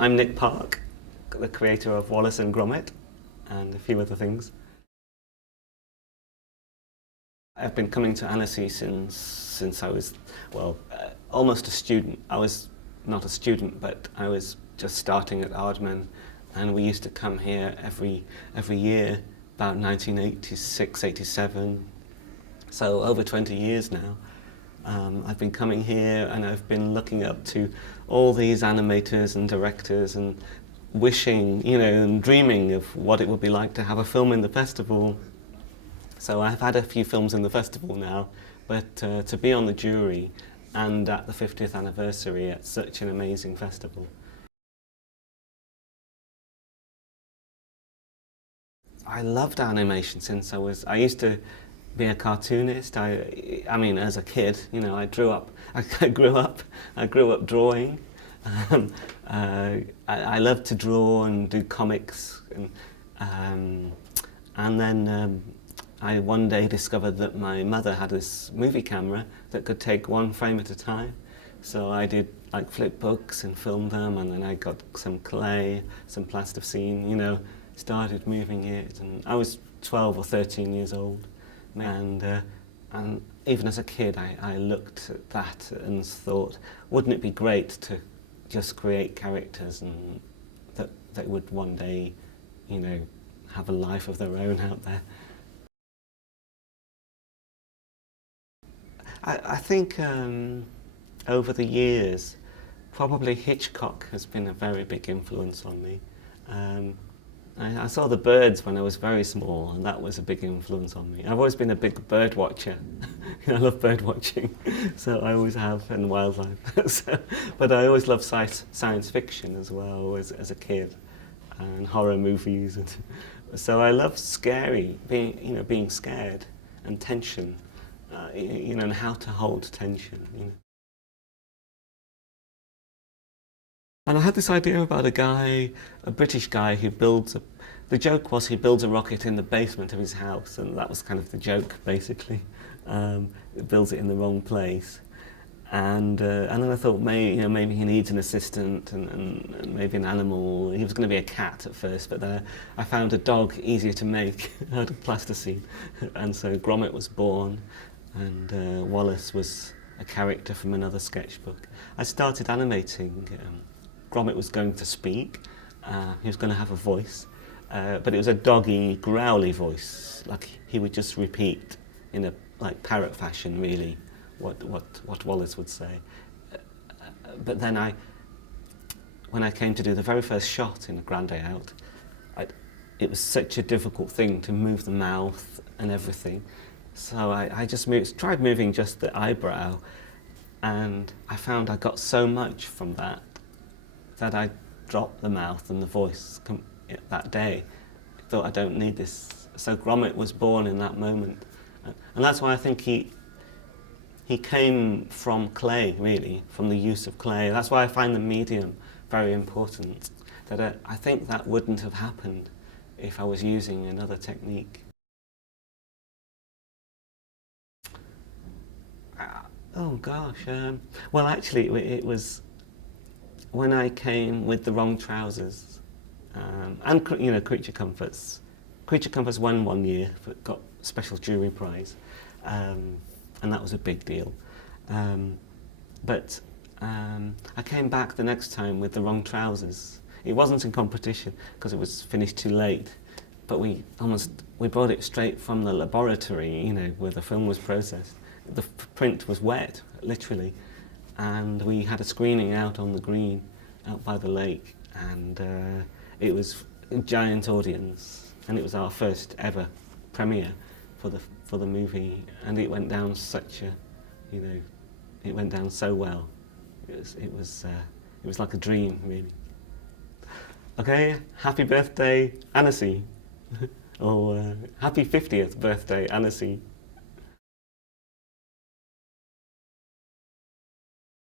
I'm Nick Park, the creator of Wallace and Gromit and a few other things. I've been coming to Annecy since I was, well, almost a student. I was not a student, but I was just starting at Ardman, and we used to come here every year, about 1986, 87. So over 20 years now. I've been coming here and I've been looking up to all these animators and directors and wishing, and dreaming of what it would be like to have a film in the festival. So I've had a few films in the festival now, but to be on the jury and at the 50th anniversary at such an amazing festival. I loved animation since I used to be a cartoonist. I mean, as a kid, I grew up drawing. I loved to draw and do comics, and then I one day discovered that my mother had this movie camera that could take one frame at a time. So I did like flip books and filmed them, and then I got some clay, some plasticine, started moving it, and I was 12 or 13 years old. And even as a kid, I looked at that and thought, wouldn't it be great to just create characters and that would one day, have a life of their own out there. I think over the years, probably Hitchcock has been a very big influence on me. I saw the birds when I was very small, and that was a big influence on me. I've always been a big bird watcher. I love bird watching, so I always have, and wildlife. But I always loved science fiction as well as a kid, and horror movies. So I love being scared and tension, and how to hold tension. And I had this idea about a British guy who the joke was he builds a rocket in the basement of his house, and that was kind of the joke, basically. He builds it in the wrong place. And then I thought maybe he needs an assistant and maybe an animal. He was going to be a cat at first, but then I found a dog easier to make out of plasticine. And so Gromit was born, and Wallace was a character from another sketchbook. I started animating. Gromit was going to speak, he was going to have a voice, but it was a doggy, growly voice, like he would just repeat in a parrot fashion, really, what Wallace would say. But then when I came to do the very first shot in A Grand Day Out, it was such a difficult thing to move the mouth and everything, so I just tried moving just the eyebrow, and I found I got so much from that I dropped the mouth and the voice that day. I thought, I don't need this. So Gromit was born in that moment. And that's why I think he came from clay, really, from the use of clay. That's why I find the medium very important. That I think that wouldn't have happened if I was using another technique. Oh gosh, well actually it was when I came with the wrong trousers, and Creature Comforts. Creature Comforts won one year, but got a special jury prize, and that was a big deal. But I came back the next time with the wrong trousers. It wasn't in competition because it was finished too late, but we brought it straight from the laboratory, where the film was processed. The print was wet, literally. And we had a screening out on the green, out by the lake, and it was a giant audience, and it was our first ever premiere for the movie, and it went down it went down so well. It was like a dream, really. Okay, happy birthday, Annecy, or happy 50th birthday, Annecy.